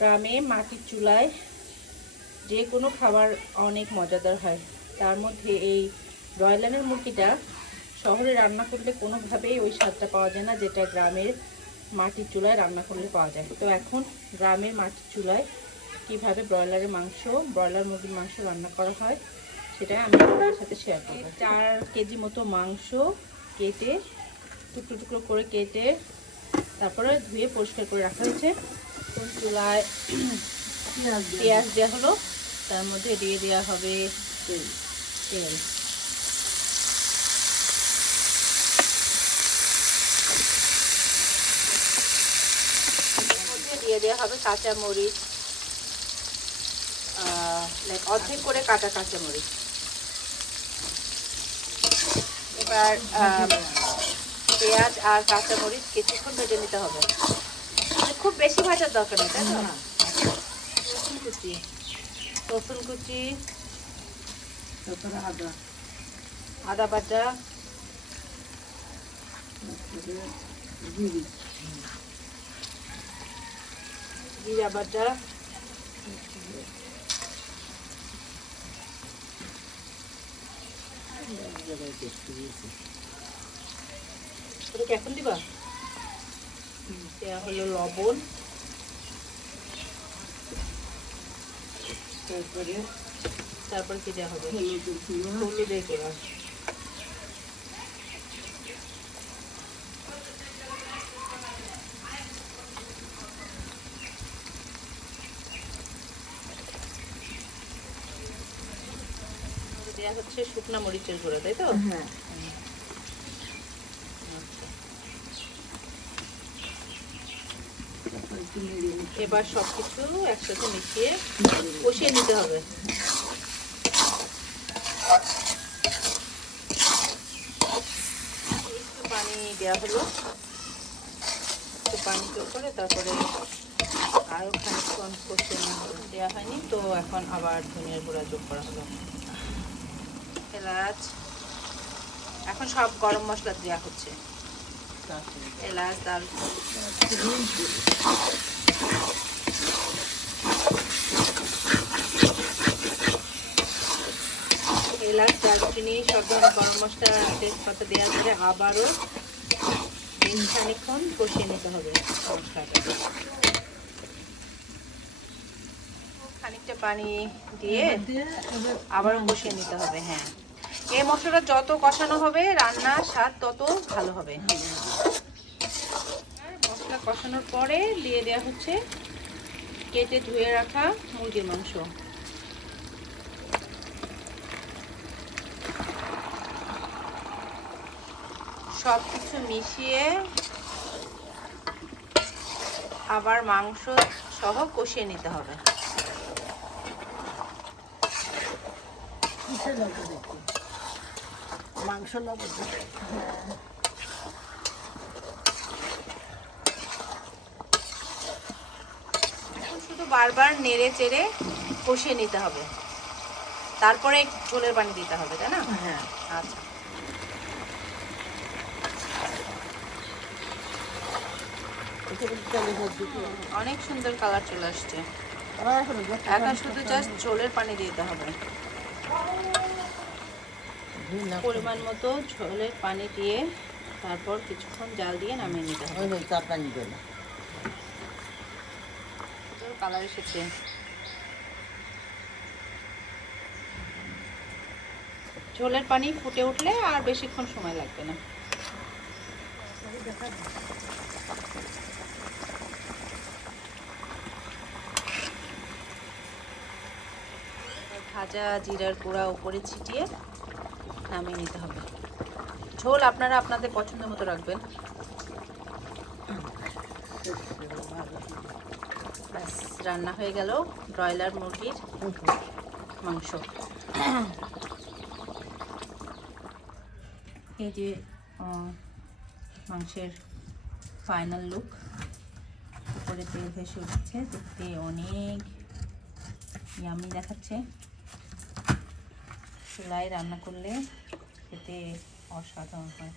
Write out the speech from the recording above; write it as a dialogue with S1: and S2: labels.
S1: গ্রামে মাটির চুলায় যে কোনো খাবার অনেক মজাদার হয়। তার মধ্যে এই ব্রয়লারের মুরগিটা শহরে রান্না করলে কোনোভাবেই ওই স্বাদটা পাওয়া যায় না, যেটা গ্রামের মাটির চুলায় রান্না করলে পাওয়া যায়। তো এখন গ্রামের মাটির চুলায় কীভাবে ব্রয়লারের মাংস, ব্রয়লার মুরগির মাংস রান্না করা হয়, সেটাই আমি আপনাদের সাথে শেয়ার করব। চার কেজি মতো মাংস কেটে টুকরো টুকরো করে কেটে তারপরে ধুয়ে পরিষ্কার করে রাখা হয়েছে। কোন চুলায় পেঁয়াজ দেওয়া হলো। তার মধ্যে দিয়ে দেওয়া হবে তেল। দিয়ে দেওয়া হবে কাঁচা মরিচ লাইক অর্ধেক করে কাটা কাঁচা মরিচ। এবার পেঁয়াজ আর কাঁচা মরিচ কিছুক্ষণ ভেজে নিতে হবে। খুব বেশি ভাজার দরকার নেই তাই তো? রসুন কুচি রসুন কুচি
S2: তারপরে আদা।
S1: আদা বাটা।
S2: জিরি।
S1: জিরা বাটা। এখন দিবা? দেওয়া হলো লবণ।
S2: তারপরে,
S1: তারপর কি দেওয়া হবে? দেওয়া হচ্ছে শুকনা মরিচের গুঁড়া, তাই তো?
S2: হ্যাঁ।
S1: এবার সবকিছু একসাথে মিশিয়ে কষিয়ে নিতে হবে। একটু পানি দেওয়া হলো। একটু পানি করে তারপরে আরও নেওয়া হলো। দেওয়া হয়নি, তো এখন আবার ধনিয়ার গুঁড়া যোগ করা হলো। এলাচ। এখন সব গরম মশলা দেওয়া হচ্ছে। এলাচ দারচিনি এলাচ দারচিনি সব ধরনের গরম মশলা তেজপাতা দেওয়ার পরে আবারও বেশ খানিক্ষণ কষিয়ে নিতে হবে মশলাটা। খানিকটা পানি দিয়ে আবারও কষিয়ে নিতে হবে হ্যাঁ। এই মশলাটা যত কষানো হবে, রান্নার স্বাদ তত ভালো হবে। মশলা কষানোর পরে দিয়ে দেওয়া হচ্ছে কেটে ধুয়ে রাখা মুরগির মাংস। সব কিছু মিশিয়ে আবার মাংস সহ কষিয়ে নিতে হবে।
S2: মাংস লবণ।
S1: শুধু বারবার নেড়ে চেড়ে কষিয়ে নিতে হবে। তারপরে ঝোলের পানি দিতে হবে তাই না?
S2: হ্যাঁ।
S1: আচ্ছা। অনেক সুন্দর কালার চলে আসছে।
S2: এখন
S1: শুধু জাস্ট ঝোলের পানি দিতে হবে। পরিমাণ মতো ঝোলের পানি দিয়ে তারপর কিছুক্ষণ জাল দিয়ে নামিয়ে নিতে হবে।
S2: পানি দেবে
S1: কালার এসেছে। ঝোলের পানি ফুটে উঠলে আর বেশিক্ষণ সময় লাগবে না। ভাজা জিরার গুঁড়া উপরে ছিটিয়ে নামিয়ে নিতে হবে। ঝোল আপনারা আপনাদের পছন্দ মতো রাখবেন। ব্যাস, রান্না হয়ে গেল ব্রয়লার মুরগির মাংস। এই যে মাংসের ফাইনাল লুক উপরে তেল ভেসে উঠছে, দেখতে অনেক ইয়ামি দেখাচ্ছে। চুলায় রান্না করলে খেতে অসাধারণ হয়।